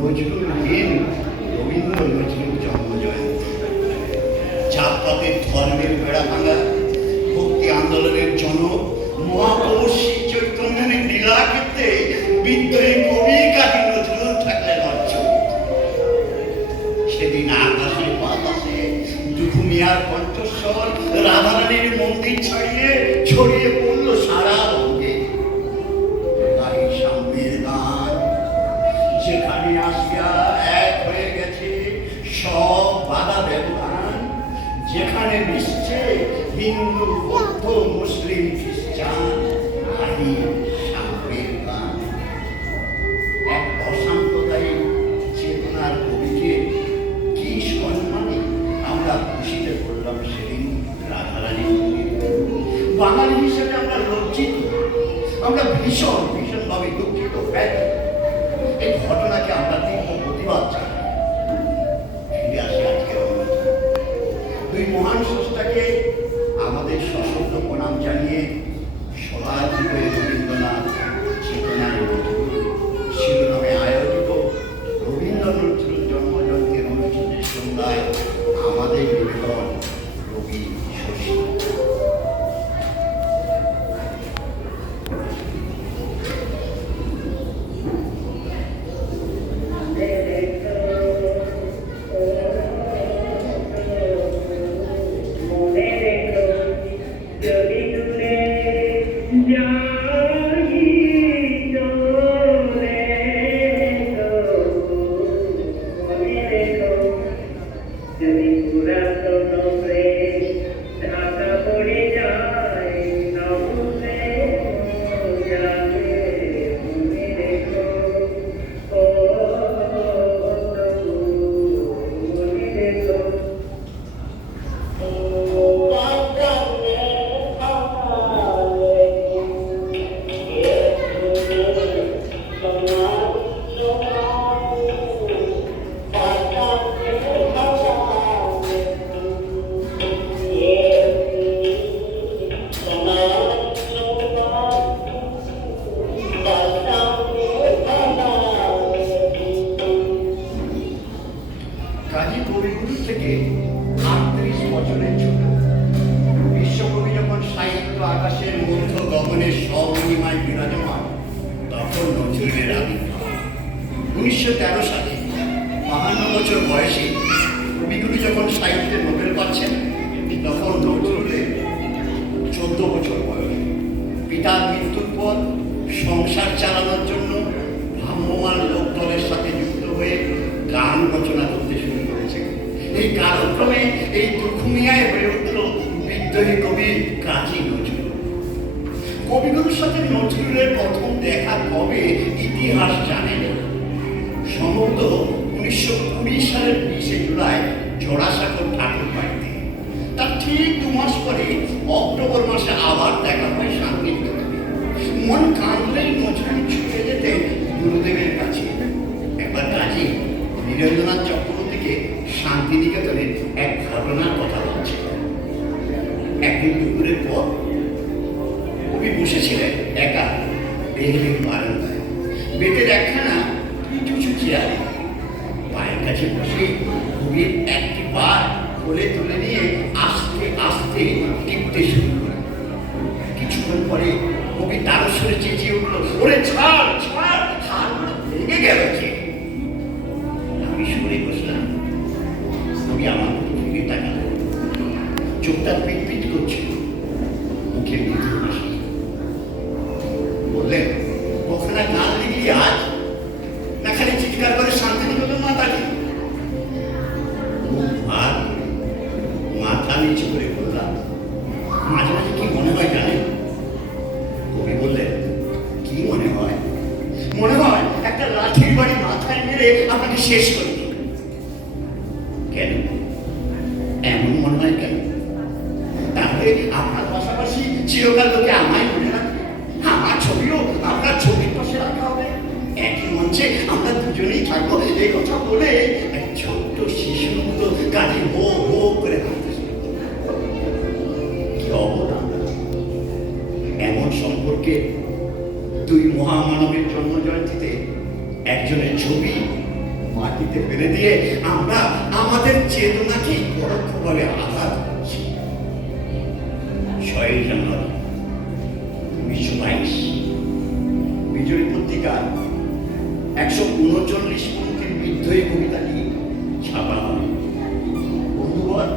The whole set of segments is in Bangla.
নজরুলহীন রবীন্দ্র নজরুল জন্মজয়ন্তী। চাঁদপাতের ধর্মের বেড়া ভাঙা ভক্তি আন্দোলনের জনক মহাপুরুষ শ্রী চৈতন্যের লীলাক্ষেত্রে বিদ্রোহী কবি কাজী নজরুল থাকলেন অর্জন। সেদিন আকাশে বাতাসে দুখু মিয়ার কণ্ঠস্বর রাধারানীর মন্দির ছড়িয়ে পড়ল সারা রঙে। তাই সামনের গান যেখানে আসিয়া এক হয়ে গেছে সব বাধা ব্যবধান, যেখানে মিশছে হিন্দু বৌদ্ধ মুসলিম খ্রিস্টান, আহি সামনের গান। এক অসাম্প্রদায়িক চেতনার কবিকে কি সম্মানে আমরা খুশিতে করলাম সেদিন রাধারানী মন্দিরে। বাঙালি হিসেবে আমরা লজ্জিত, আমরা ভীষণভাবে দুঃখিত। এই ঘটনাকে আমরা তীব্র প্রতিবাদ জানাই। ফিরে আসি আজকের অনুষ্ঠানে। দুই মহান স্রষ্টাকে আমাদের সশব্দ প্রণাম জানিয়ে সবার হৃদয়ে রবীন্দ্রনাথ চেতনার নজরুল শিরোনামে আয়োজিত রবীন্দ্র নজরুল জন্মজয়ন্তীর অনুষ্ঠানের সন্ধ্যায় আমাদের নিবেদন রবি শশী। কাজী কবিগুরু থেকে 38 বছরের ছোট বিশ্বকবি যখন সাহিত্য আকাশের মধ্য গগনের স্বমহিমায় বিরাজমান, তখন নজরুলের আবির্ভাব। 1913 সালে 52 বছর বয়সে কবিগুরু যখন সাহিত্যে নোবেল পাচ্ছেন, তখন নজরুলের 14 বছর বয়স। পিতার মৃত্যুর পর সংসার চালানোর জন্য ভ্রাম্যমান লোকদলের সাথে যুক্ত হয়ে গান রচনা করতে শুরু করেছে। এই কালক্রমে এই দুখুমিয়ায় হয়ে উঠল বিদ্রোহী কবি কাজী নজরুল। কবিগুরুর সাথে নজরুলের প্রথম দেখা কবে ইতিহাস জানেন। সম্ভবত 1920 সালের 20 জুলাই জোড়াসাঁকোর ঠাকুর বাড়িতে। তার ঠিক 2 মাস পরে অক্টোবর মাসে আবার দেখা হয় শান্তিনিকেতনে। মন কাঁদলেই নজরুল ছুটে যেতেন গুরুদেবের কাছে। একবার কাজী নীরেন্দ্রনাথ চক্রবর্তীকে শান্তিনিকেতনের এক ঘটনার কথা বলছে। একদিন দুপুরের পর কবি বসেছিলেন একা বেহেলির বারান্দায়, বেতের একখানা চুচু চেয়ারে। পায়ের কাছে বসে কবির একটি পা কোলে তুলে নিয়ে আস্তে আস্তে টিপতে শুরু করে। কিছুক্ষণ পরে কবি তার সুরে চেঁচিয়ে উঠল, ওরে ছাড় ছাড়, হাতগুলো ভেঙে গেল যে। আমি সরে বসলাম। কবি আমার দিকে তাকাল, চোখটা পিটপিট করছিল, মুখে মৃদু হাসি। বললেন, ওখানে গান লিখলি আজ, না খালি চিৎকার করে শান্তিনিকেতন না থাকি? মাথা নিচু করে বললাম, মাঝে মাঝে কি মনে হয় জানেন? কবি বললেন, কি মনে হয়? মনে হয় একটা লাঠির বাড়ি মাথায় মেরে আপনাকে শেষ করে দিল। কেন এমন মনে হয় কেন? তাহলে আপনার পাশাপাশি চিরকাল লোকে আমায় মনে রাখবে, আমার ছবিও আপনার ছবির পাশে রাখা হবে, একই মঞ্চে আমরা দুজনেই থাকবো। এই কথা বলে এক ছোট্ট শিশুর মতো কাজে হো হো করে হাঁটতে শুরু করল। কি অবদান! এমন সম্পর্কে দুই মহামানবের জন্মজয়ন্তীতে একজনের ছবি মাটিতে ফেলে দিয়ে আমরা আমাদের চেতনাকে পরোক্ষভাবে আঘাত করছি। 6 জানুয়ারি 1922 বিজয়ী পত্রিকার 139 পঙ্ক্তির বিদ্রোহী কবিতাটি ছাপা হয়। বন্ধুগণ,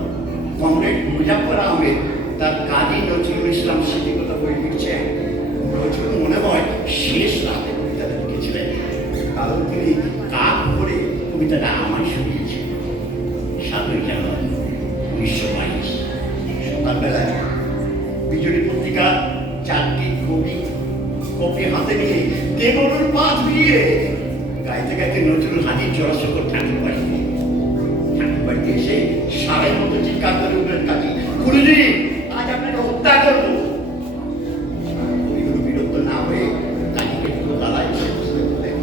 কমরেড মুজাফফর আহমেদ তার কাজী নজরুল ইসলাম স্মৃতিকথা বই লিখছেন। নজরুল মনে হয় শেষ রাতে কবিতাটা লিখেছিলেন, কারণ তিনি কাক করে কবিতাটা আমায় শুনিয়েছেন। 7 জানুয়ারি 1922 সকালবেলায় বিজয়ী পত্রিকার 4টি কপি হাতে নিয়ে দেবনুর পা ধুয়ে গাইতে গাইতে নজরুল হাজির জোড়াশঙ্কর ঠাকুর বাড়িতে এসে সারের মতো চিৎকার করে উঠলেন, কাজী গুরুজি, আজ আপনাকে হত্যা করবো। কবিগুরু বিরক্ত না হয়ে কাজীকে পুরো দাঁড়ায় এসে বসতে বললেন।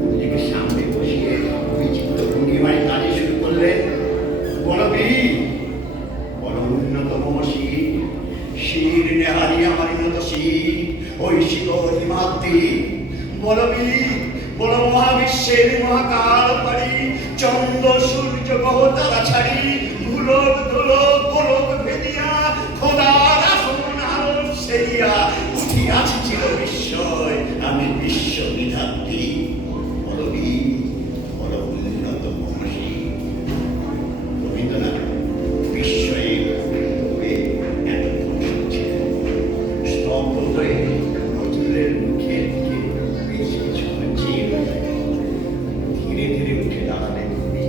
গুরুজিকে সামনে বসিয়ে বিচিত্র ভঙ্গিমায় কাজে শুরু করলেন। বলবীর, বড় উন্নত মমসী, শির নেহারি আমার উন্নত শির, ওই শিকর হিমাদ্রি। বলবীর, বড় মহাবিশ্বের মহাকাল পারি, চন্দ্র সূর্য গ্রহ তারা ছাড়ি, ধুলোক ধুলোক গোলক ভেদিয়া, খোদার আসন আলোক সেরিয়া, উঠিয়াছি চির বিস্ময় আমি বিশ্ববিধাত্রী। বলবীর, বড় উন্নত মহাশী। রবীন্দ্রনাথ বিস্ময়ে হয়ে এতক্ষণ শুনছিলেন। স্তব্ধ হয়ে নজরুলের মুখের দিকে বেশ কিছুক্ষণ চেয়ে রইলেন। ধীরে ধীরে উঠে দাঁড়ালেন কবি।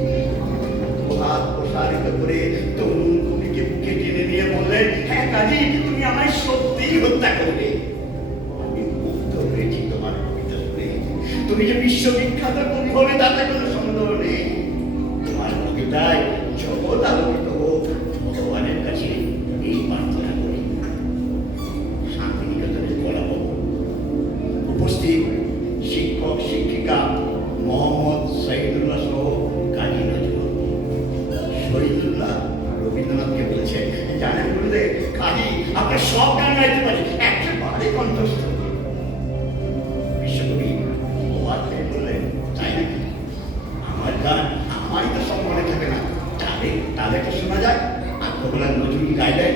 হাত প্রসারিত করে তরুণ কবিকে বুকে টেনে নিয়ে বললেন, হ্যাঁ কাজী, তুমি আমায় সত্যিই হত্যা করবে। আমি মুগ্ধ হয়েছি তোমার কবিতা শুনে। তুমি যে বিশ্ববিখ্যাত কবি হবে তাতে কোনো সন্দেহ নেই। তোমার কবিতায় জগৎ আলোকিত হোক, ভগবানের কাছে এই প্রার্থনা করি। শান্তিনিকেতনের কলাভবন উপস্থিত শিক্ষক শিক্ষিকা মোহাম্মদ শহীদুল্লাহ সহ কাজী নজরুল। শহীদুল্লাহ রবীন্দ্রনাথকে বলেছেন, জানেন গুরুদেব, কাজী আপনার সব গান গাইতে পারি, একেবারে কণ্ঠস্থ। বিশ্বকবি অবাক হয়ে বললেন, তাই নাকি? আমার গান আমারই তো সব মনে থাকে না, তাহলে তো শোনা যায়। আত্মবেলা নজরুল গাইলেন,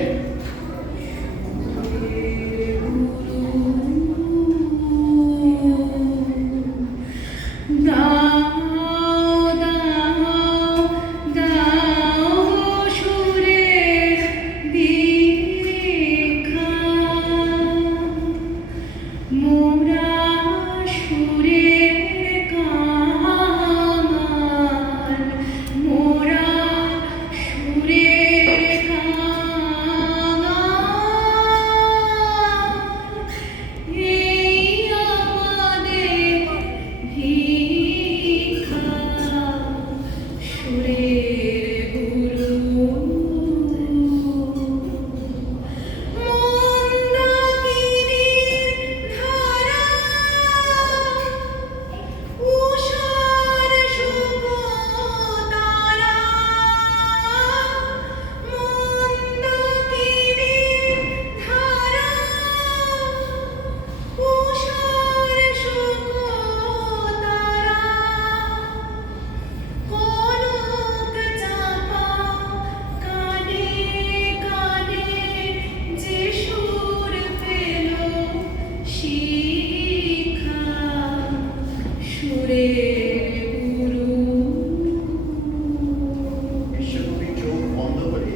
বিশ্বকবি চোখ বন্ধ করে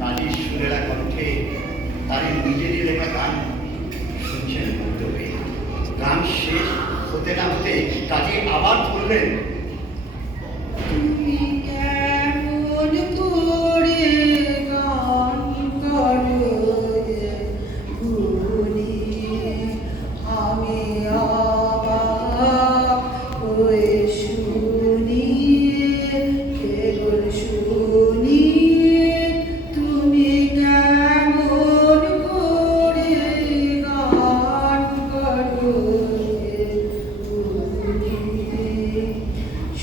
কাজীর সুরেলা কণ্ঠে তার নিজেরই লেখা গান শুনছেন মুগ্ধ হয়ে। গান শেষ হতে না হতে কাজী আবার বললেন, তুমি কেমন করে গান করো ভুলি, আমি অবাক হয়ে শুনি, কেবল শুনি। তুমি কেমন করে গান করো ভুলি,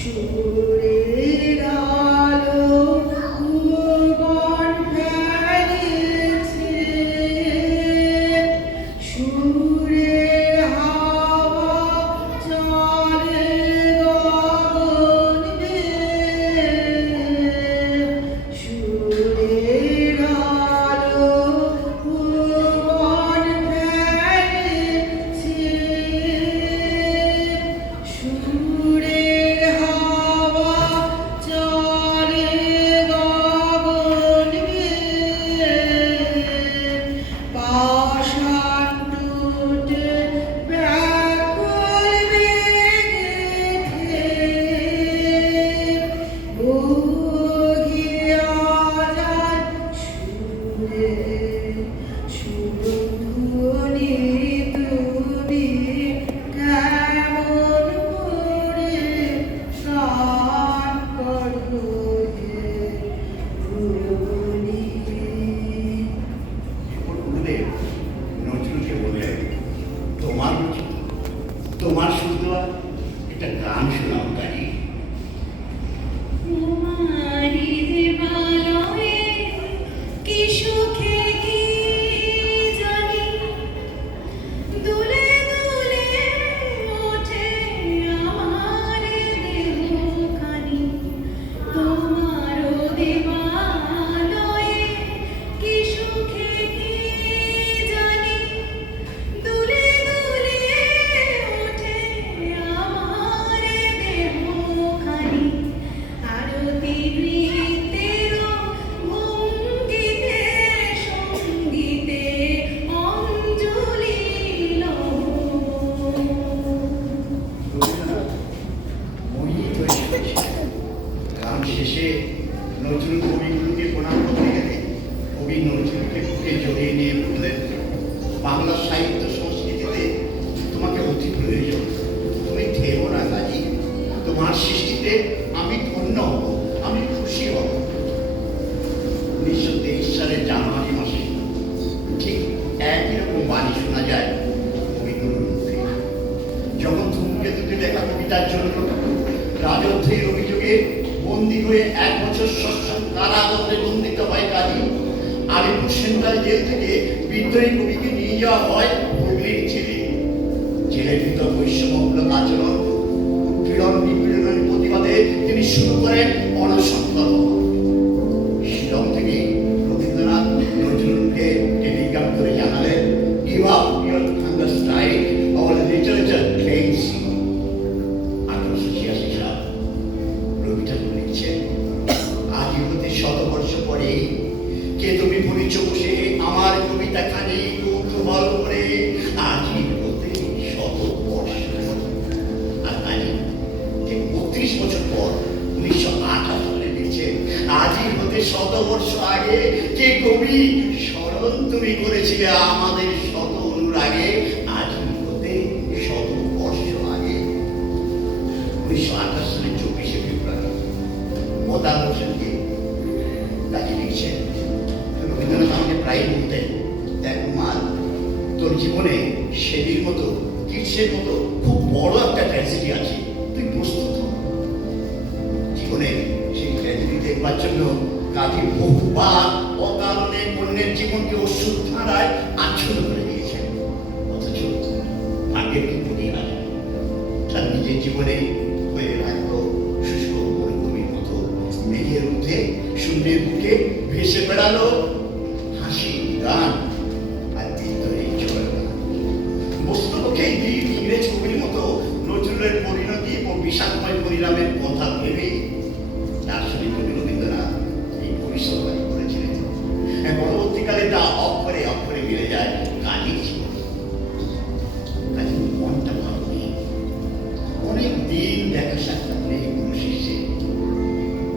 সুরের আলো ভুবন ফেলেছে, সুরের হাওয়া চলে গগনে। দূরের হাওয়া চলে গগন বেয়ে, পাষাণ টুটে ব্যাকুল বেগে বহিয়া যায় সুরে সুরধ্বনি। তুমি কেমন করে গান করো হে রমণী। এরপর গুরুদেব নজরুলকে বললেন, তোমার শুধু একটা গান শোনাও তাই। তোমারি দেবালয়ে কি সুখে কি জানি, দুলে দুলে ওঠে আমার দেহখানি। তোমারও দেবালয়ে কি সুখে কি জানি, দুলে দুলে ওঠে আমার দেহখানি। আরতি নৃত্যের ভঙ্গিতে সঙ্গীতে অঞ্জলি লও। রবীন্দ্রনাথ মোহিত হয়ে শুনেছিলেন। গান শেষে নজরুল কবিগুরুকে প্রণাম করতে গেলে কবি নজরুলকে বুকে জড়িয়ে নিয়ে বললেন, বাংলা সাহিত্য সংস্কৃতিতে তোমাকে অতি প্রয়োজন। তুমি থেমো না কাজী, তোমার সৃষ্টিতে আমি ধন্য হব, আমি খুশি হব। 1923 সালের জানুয়ারি মাসে ঠিক একই রকম বাণী শোনা যায় কবিগুরুর মুখে। যখন ধূমকেতুতে লেখা কবিতার জন্য রাজদ্রোহের অভিযোগে বন্দী হয়ে 1 বছর সশ্রম কারাদণ্ডে দণ্ডিত হয় কাজী, আলিপুর সেন্ট্রাল জেল থেকে বিদ্রোহী কবিকে নিয়ে যাওয়া হয় হুগলির জেলে। জেলের ভিতর বৈষম্যমূলক আচরণ, উৎপীড়ন নিপীড়নের প্রতিবাদে তিনি শুরু করেন অনশন কর্ম। শিলং থেকে রবীন্দ্রনাথ নজরুলকে টেলিগ্রাম করে জানালেন, give up your hunger strike, our literature claims you. 1886 সাল রবি ঠাকুর লিখছেন, আজই হতে 100 বর্ষ পরে কে তুমি পড়িছ বসে আমার কবিতা খানি কৌতূহল করে। আজই হতে 100 বর্ষ। আর কাজী ঠিক 32 বছর পর 1928 সালে লিখছেন, আজই হতে 100 বর্ষ আগে কে কবি স্মরণ তুমি করেছিলে আমাদের শত অনুরাগে। আজই হতে 100 বর্ষ আগে। 1928 সালের 24শে ফেব্রুয়ারি মোদার হোসেনকে কাজী লিখছেন, রবীন্দ্রনাথ আমাকে প্রায় বলতেন, দেখ মাল, তোর জীবনে সেদিন মতো কীর্ষের মতো খুব বড় একটা ট্র্যাজেডি আছে, তুই প্রস্তুত হ। জীবনে সেই ট্র্যাজেডি দেখবার জন্য কাজী বহুবার অকারণে অন্যের জীবনকে অশ্রুর ধারায় আচ্ছন্ন করে দিয়েছেন। অথচ ভাগ্যের কি পরিহার, তার নিজের জীবনে হয়ে রাখলো শুষ্ক মরুভূমির মতো মেঘের ঊর্ধ্বে শূন্যের বুকে ভেসে বেড়ালো হাসি, গান আর বিদ্রোহী ঝড় গান। বস্তুপক্ষে এই ইংরেজ কবির মতো নজরুলের পরিণতি ও বিষাদময় পরিণামের কথা ভেবে দার্শনিক কবি রবীন্দ্রনাথ এই ভবিষ্যৎবাণী করেছিলেন। পরবর্তীকালে তা অক্ষরে অক্ষরে মিলে যায় কাজীর জীবন। কাজীর মনটা ভালো নেই, অনেক দিন দেখা সাক্ষাৎ নেই কোনো শিষ্যে।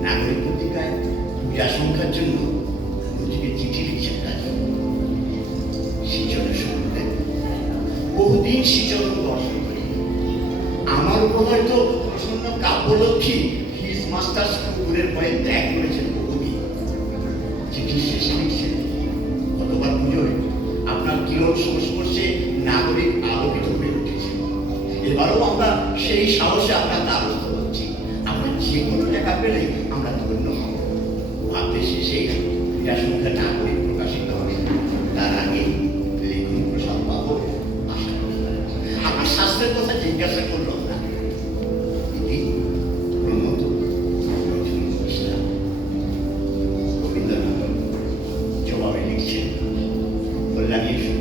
নাগরিক পত্রিকায় পূজা সংখ্যার জন্য নজরুলকে চিঠি লিখছেন কাজী। শ্রীচরণের সম্বন্ধে বহুদিন শ্রীচরণ দর্শন করি। আমার উপর হয়তো প্রসন্ন কাব্যলক্ষ্মী হিজ মাস্টার কুকুরের ভয়ে ত্যাগ করেছেন বহুদিন। চিঠি শেষে লিখছেন, গতবার পুজোয় আপনার কিরণ সংস্পর্শে নাগরিক আলোকিত হয়ে উঠেছে। এবারও আমরা সেই সাহসে আপনার দ্বারস্থ হচ্ছি। আপনার যে কোনো লেখা পেলে আমরা ধন্য হব। ভাবতে শেষেই ক্রীড়া সংখ্যা নাগরিক প্রকাশিত হবে, তার আগে লেখন প্রসাদ পাবো আশা করি। আমার স্বাস্থ্যের কথা জিজ্ঞাসা করলাম না। ইতি প্রমোদ নজরুল ইসলাম। রবীন্দ্রনাথ জবাবে লিখছেন, বললাম এসো,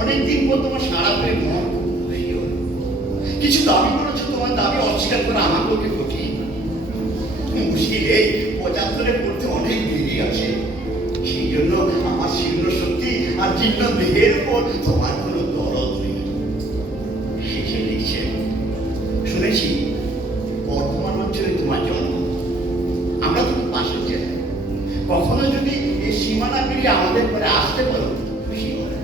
অনেকদিন পর তোমার সারা পেয়ে মন খুশি হল। কিছু দাবি করেছ তোমার দাবি অস্বীকার করে আমার পক্ষে কঠিন। মুশকিল এই পঁচাত্তরে পড়তে অনেক দেরি আছে। সেই জন্য আমার শীর্ণ শক্তি আর জীর্ণ দেহের উপর তোমার কোনো দরদ নেই। শিখে লিখছেন, শুনেছি বর্ধমান অঞ্চলে তোমার জন্ম। আমরা তুমি পাশের জেলায়, কখনো যদি এই সীমানা পেরিয়ে আমাদের পরে আসতে পারো খুশি হবে।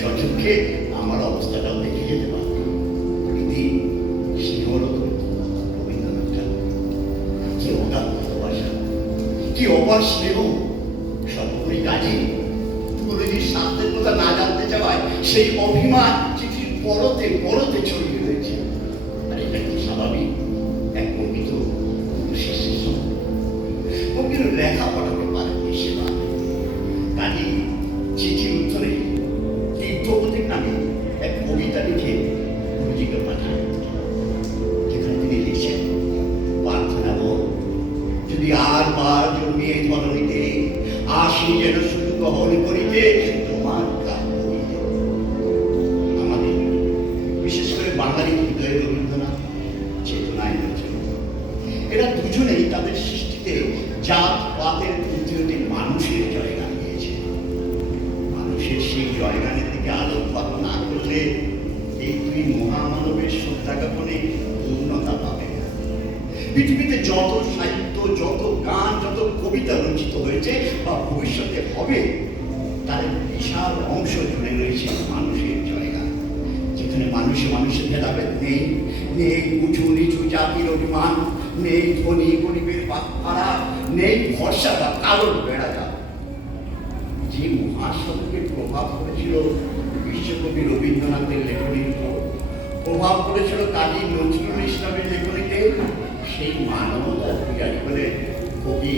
সচক্ষে আমার অবস্থাটাও দেখে যেতে পারবে। দিদি সিংহরত রবীন্দ্রনাথ ঠাকুর, কি অগাধ ভালোবাসা, কি অপার স্নেহ। সর্বোপরি কাজী গুরুজির স্বার্থের কথা না জানতে চাওয়ায় সেই অভিমান চিঠির পরতে পরতে ছড়িয়ে রয়েছে। আর এটা কি স্বাভাবিক এক প্রকৃত শিষ্যের সঙ্গে? প্রকৃত লেখাপড়াতে পারেনি সেবা। কাজী চিঠির উত্তরে তীর্থপ্রতীক নামে এক কবিতা লিখে গুরুজিকে পাঠান, যেখানে তিনি লিখছেন, প্রার্থনা গো যদি আর বার জন্মিয়ে ধরণীতে আসি যেন শুধু গ্রহণ করিতে তোমার কাব্য হইতে। আমাদের বিশেষ করে বাঙালি হৃদয়ে রবীন্দ্রনাথ, চেতনায় নজরুল, এরা দুজনেই তাদের সৃষ্টিতে জাত পাতের ঊর্ধ্বে মানুষের জয়গান দিয়েছে। মানুষের সেই জয়গানের দিকে আলোকপাত না করলে এই দুই মহামানবের শ্রদ্ধা জ্ঞাপনে পূর্ণতা পাবে না। পৃথিবীতে যত সাহিত্য, যত গান, যত কবিতা রচিত হয়েছে বা ভবিষ্যতে হবে, তার বিশাল অংশ জুড়ে রয়েছে মানুষের জয়গান, যেখানে মানুষে মানুষের ভেদাভেদ নেই, নেই উঁচু নিচু জাতির অভিমান, নেই ধনী গরিবের পাড়া, নেই ভরসা বা কালোর বেড়াটা। যে মহাসত্বের প্রভাব পড়েছিল বিশ্বকবি রবীন্দ্রনাথের লেখনীর উপর, প্রভাব পড়েছিল কাজী নজরুল ইসলামের লেখনীতে, সেই মানবতার পূজারি হলেন কবি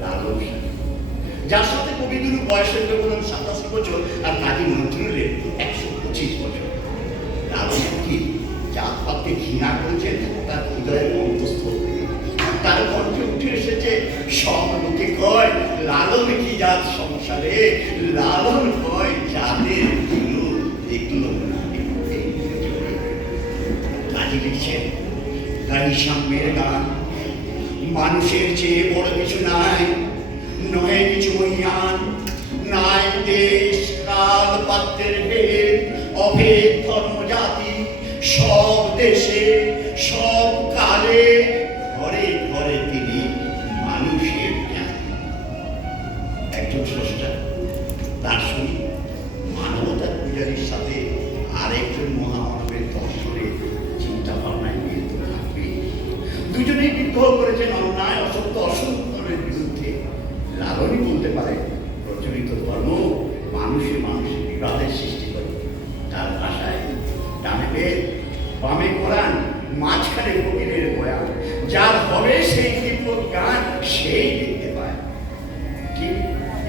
লালন সাহেব, যার সাথে কবিগুরুর বয়সের কেবল 87 বছর আর কাজী নজরুলের 125 বছর। লালন কি জাতপাতকে ঘৃণা করেছেন তার হৃদয়ের অন্তঃস্থল থেকে। তার কণ্ঠে উঠে এসেছে, সব লোকে কয় লালন কি জাত সংসারে, লালন কয় জাতের দিনু দেখল না। কাজী লিখছেন, গাড়ি সাম্যের গান, মানুষের চেয়ে বড় কিছু নাই, নয় কিছু মহিয়ান, নাই দেশ কাল পাত্রের ভেদ, অভেদ ধর্ম জাতি, সব দেশে সব কালে ঘরে ঘরে তিনি মানুষের জ্ঞান। একজন স্রষ্টা, তার সঙ্গে মানবতার পূজারীর সাথে আরেকজন মহামানবের দর্শনের চিন্তা ভাবনায় মিলিত থাকবে। দুজনেই বিদ্রোহ করেছেন অন্যায় অসত্য অসত্যের বিরুদ্ধে। লালনই বলতে পারে প্রচলিত ধর্ম মানুষে মানুষের বিবাদের সৃষ্টি করে। তার ভাষায় ডানে বেদ, বামে কোরআন, মাঝখানে ফকিরের বয়ান, যার হবে সেই তীব্র গান সেই দেখতে পায়। ঠিক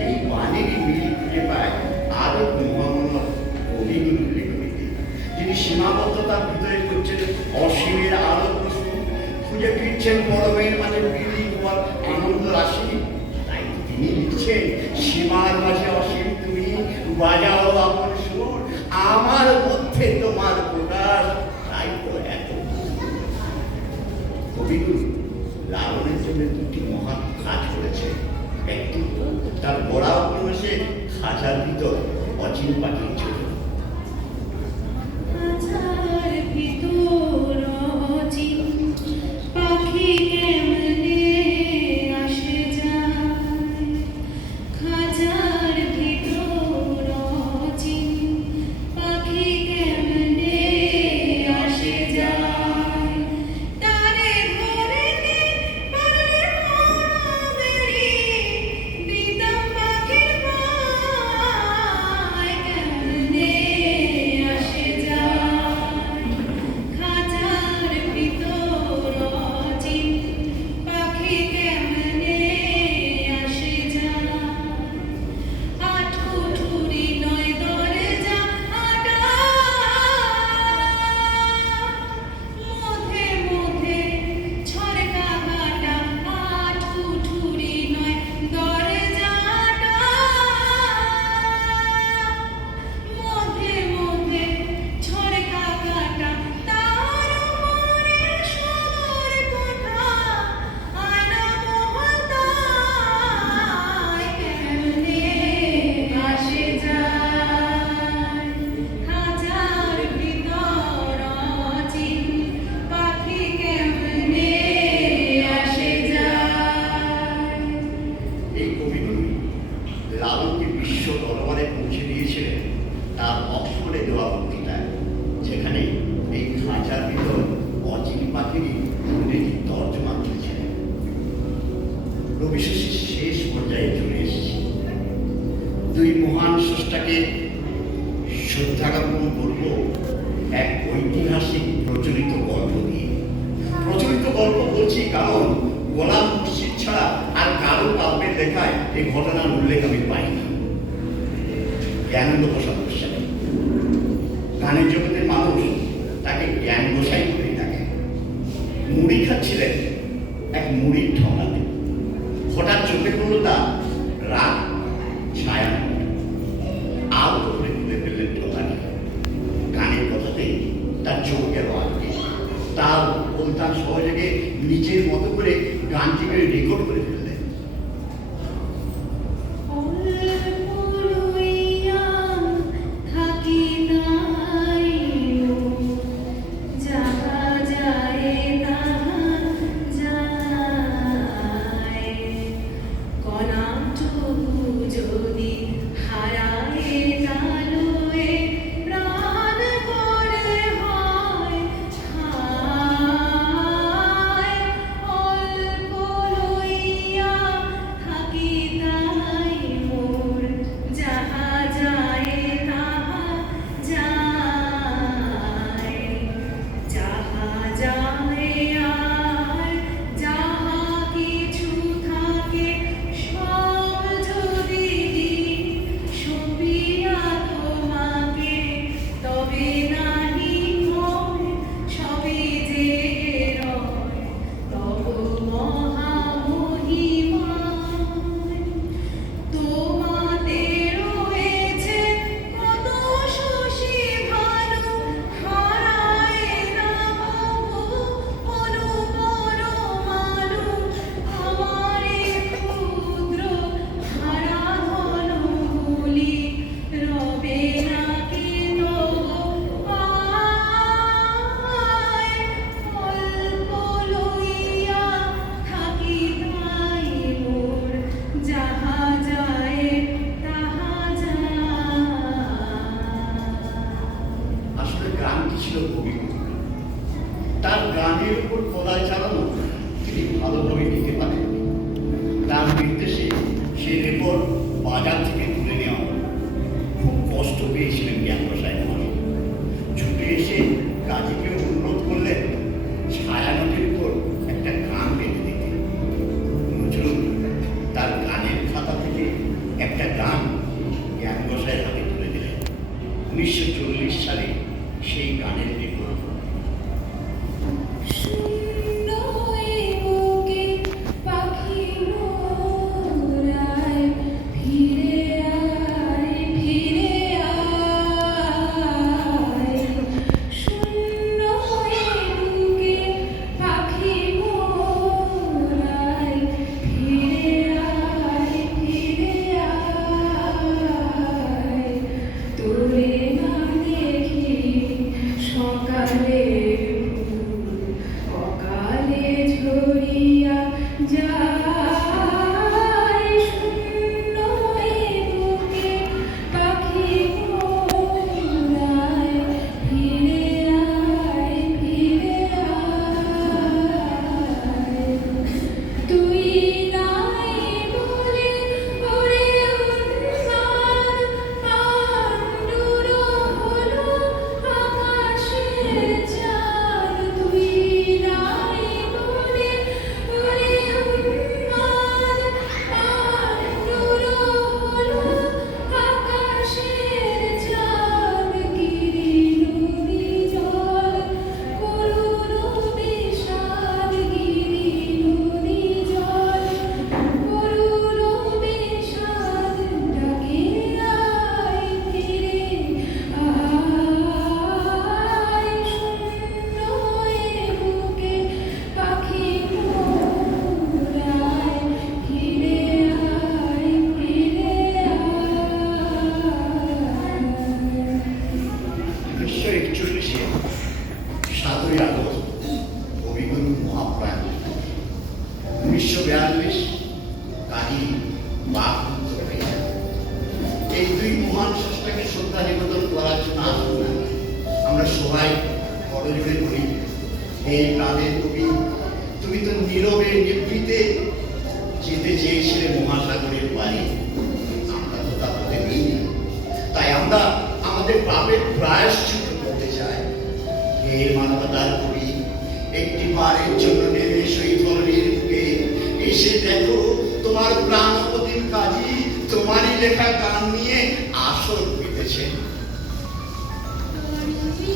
এই বাণীরই মিল খুঁজে পায় আরো মহামানব কবিগুরুর লেখনীতে, যিনি সীমাবদ্ধতার ভিতরে করছেন অসীমের আলো প্রশ্ন, খুঁজে ফিরছেন পরমের মাঝে বিলীন হওয়ার আনন্দ রাশি। তাই তিনি লিখছেন, সীমার মাঝে অসীম তুমি বাজাও আপন সুর, আমার মধ্যে তোমার প্রকাশ, তাই তো এত। কবিগুরু লালনের জন্য দুটি মহান কাজ করেছে। একটি তার বড়া উপন্যাসে খাঁচার ভিতর অচিন পাখির ছিল। খাঁচার ভিতর অচিন পাখি কেমনে আসে যায়, খাঁচার ভিতর অচিন পাখি কেমনে আসে যায়, তারে ধরেতে পারলে মরমেরি দিতাম পাখির পায়, কেমনে স্রষ্টাকে শ্রদ্ধা জ্ঞাপন করব এক ঐতিহাসিক প্রচলিত গল্প দিয়ে। প্রচলিত গল্প বলছি কারণ গোলাম মুর্শিদ ছাড়া আর কারো কাব্যের লেখায় এই ঘটনার উল্লেখ আমি পাই না। জ্ঞানানন্দ প্রসাদ গোস্বামী, গানের জগতের মানুষ তাকে জ্ঞান গোসাই করে থাকে। মুড়ি খাচ্ছিলেন এক মুড়ির ঠোঙাতে, হঠাৎ চোখে পড়ল তার রাত ছায়া আলো করে তুলে ফেললেন ঠোঙাটি। গানের কথাতে তার চোখ গেল আটকে। তার বলতাম সহযোগে নিজের মতো করে গানটিকে রেকর্ড করে ফেললেন। তার গানের উপর পদায় চালানো তিনি ভালোভাবে নিতে পারেন। তার নির্দেশে সে রেকর্ড বাজার থেকে তুলে নেওয়া হয়। খুব কষ্ট পেয়েছিলেন জ্ঞানপ্রসাদ মহাশয়। ছুটে এসে কাজীকে অনুরোধ করলেন ছায়ানটের উপর একটা গান বেঁধে দিতে। নজরুল তার গানের খাতা থেকে একটা গান জ্ঞানপ্রসাদের হাতে তুলে দিলেন। 1940 সালে সেই গানের রেকর্ড। এই দুই মহান স্রষ্টাকে শ্রদ্ধা নিবেদন করার জন্য আসুন না আমরা সবাই করজোড়ে বলি, হে প্রাণের কবি, তুমি তো নীরবে নিভৃতে যেতে চেয়েছিলে মহাসাগরের পারে, আমরা তো তা হতে দিই। তাই আমরা আমাদের পাপের প্রায়শ্চিত্ত করতে চাই। হে মানবতার কবি, একটি বারের জন্য নেমে এসো এই ধরনের বুকে, এসে দেখো তোমার প্রাণপতির কাজী তোমারই লেখা গান নিয়ে আসর পেতেছেন। তুমি